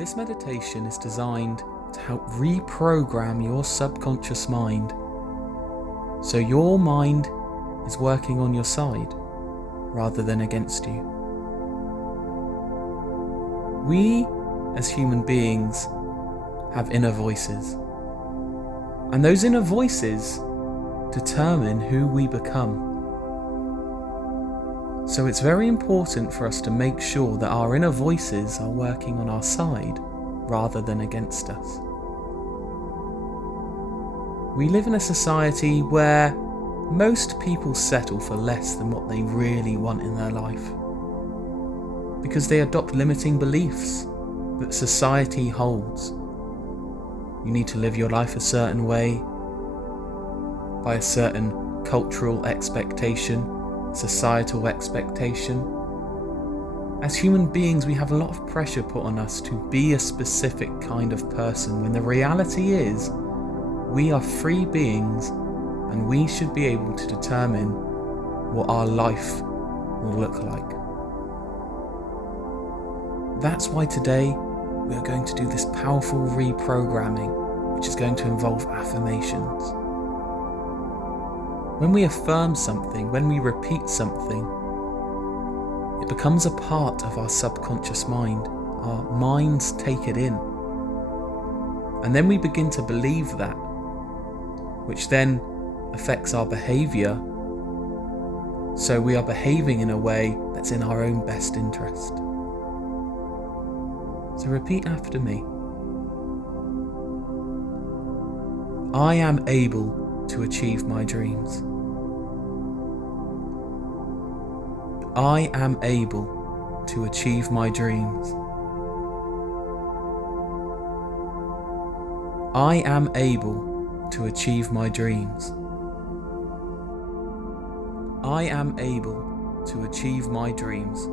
This meditation is designed to help reprogram your subconscious mind so your mind is working on your side rather than against you. We, as human beings, have inner voices, and those inner voices determine who we become. So it's very important for us to make sure that our inner voices are working on our side rather than against us. We live in a society where most people settle for less than what they really want in their life, because they adopt limiting beliefs that society holds. You need to live your life a certain way, by a certain cultural expectation, societal expectation. As human beings, we have a lot of pressure put on us to be a specific kind of person, when the reality is we are free beings and we should be able to determine what our life will look like. That's why today we are going to do this powerful reprogramming, which is going to involve affirmations. When we affirm something, when we repeat something, it becomes a part of our subconscious mind. Our minds take it in. And then we begin to believe that, which then affects our behaviour. So we are behaving in a way that's in our own best interest. So repeat after me. I am able to achieve my dreams. I am able to achieve my dreams. I am able to achieve my dreams. I am able to achieve my dreams.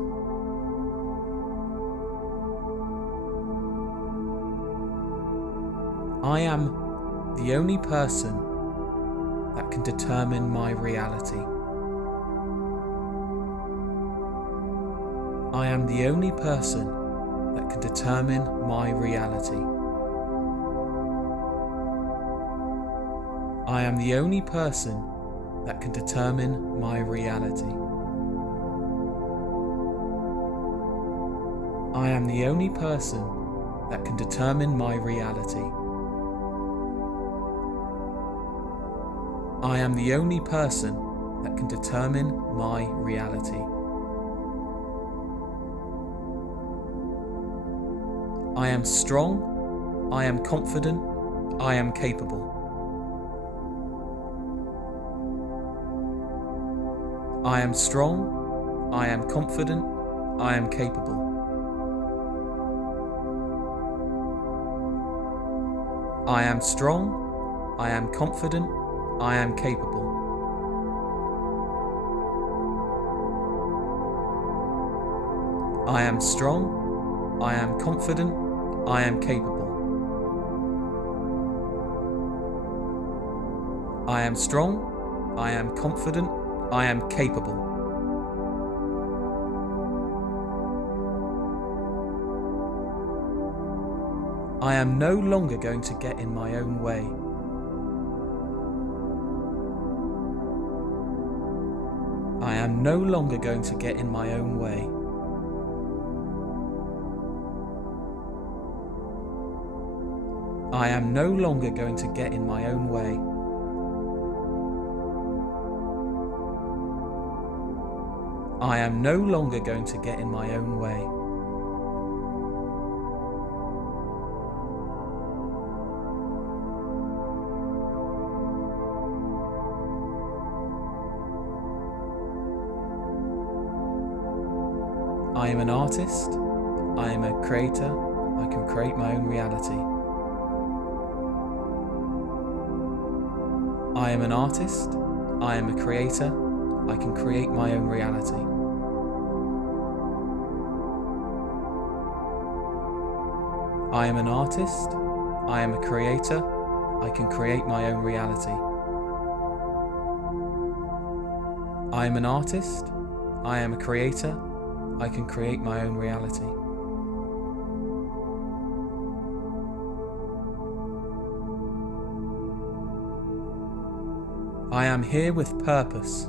I am the only person that can determine my reality. I am the only person that can determine my reality. I am the only person that can determine my reality. I am the only person that can determine my reality. I am the only person that can determine my reality. I am strong, I am confident, I am capable. I am strong, I am confident, I am capable. I am strong, I am confident, I am capable. I am strong, I am confident, I am capable. I am strong, I am confident, I am capable. I am no longer going to get in my own way. I am no longer going to get in my own way. I am no longer going to get in my own way. I am no longer going to get in my own way. I am an artist, I am a creator, I can create my own reality. I am an artist, I am a creator, I can create my own reality. I am an artist, I am a creator, I can create my own reality. I am an artist, I am a creator, I can create my own reality. I am here with purpose.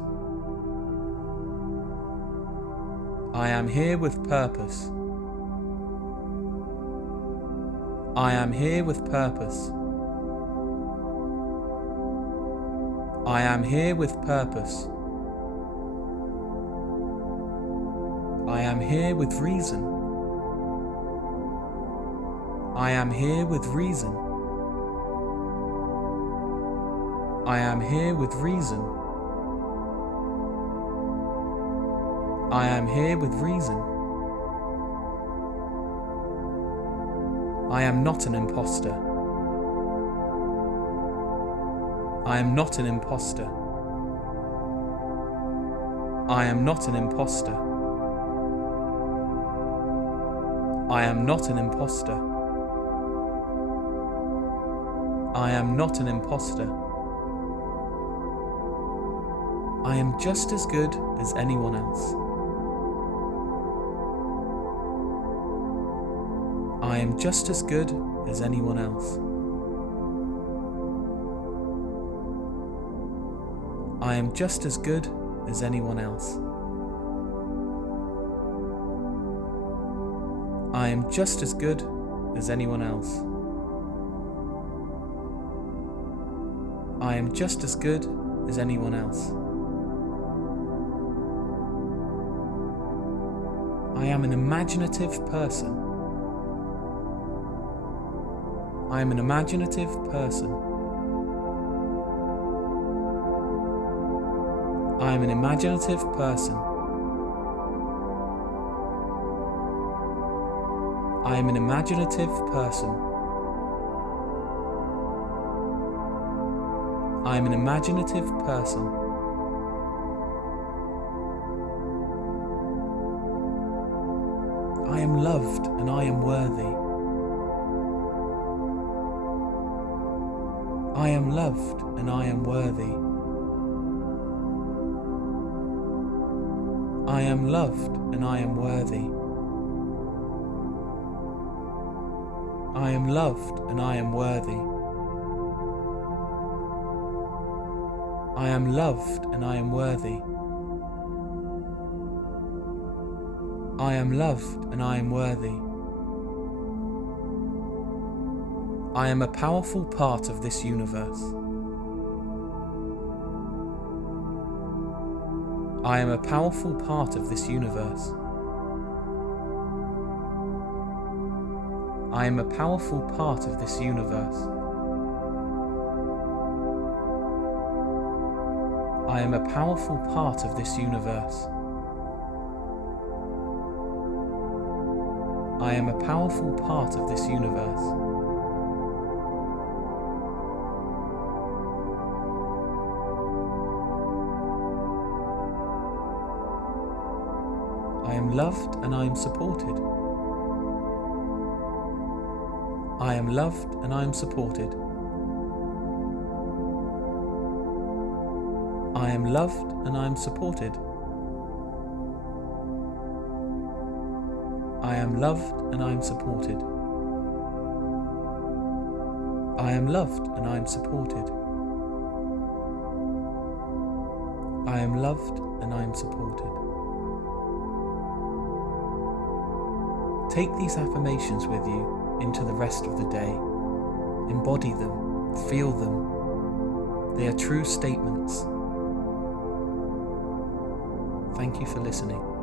I am here with purpose. I am here with purpose. I am here with purpose. I am here with reason. I am here with reason. I am here with reason. I am here with reason. I am not an imposter. I am not an imposter. I am not an imposter. I am not an imposter. I am not an imposter. I am just as good as anyone else. I am just as good as anyone else. I am just as good as anyone else. I am just as good as anyone else. I am just as good as anyone else. I am an imaginative person. I am an imaginative person. I am an imaginative person. I am an imaginative person. I am an imaginative person. I am loved and I am worthy. I am loved and I am worthy. I am loved and I am worthy. I am loved and I am worthy. I am loved and I am worthy. I am loved and I am worthy. I am a powerful part of this universe. I am a powerful part of this universe. I am a powerful part of this universe. I am a powerful part of this universe. I am a powerful part of this universe. I am loved and I am supported. I am loved and I am supported. I am loved and I am supported. I am loved and I am supported. I am loved and I am supported. I am loved and I am supported. Take these affirmations with you into the rest of the day. Embody them, feel them. They are true statements. Thank you for listening.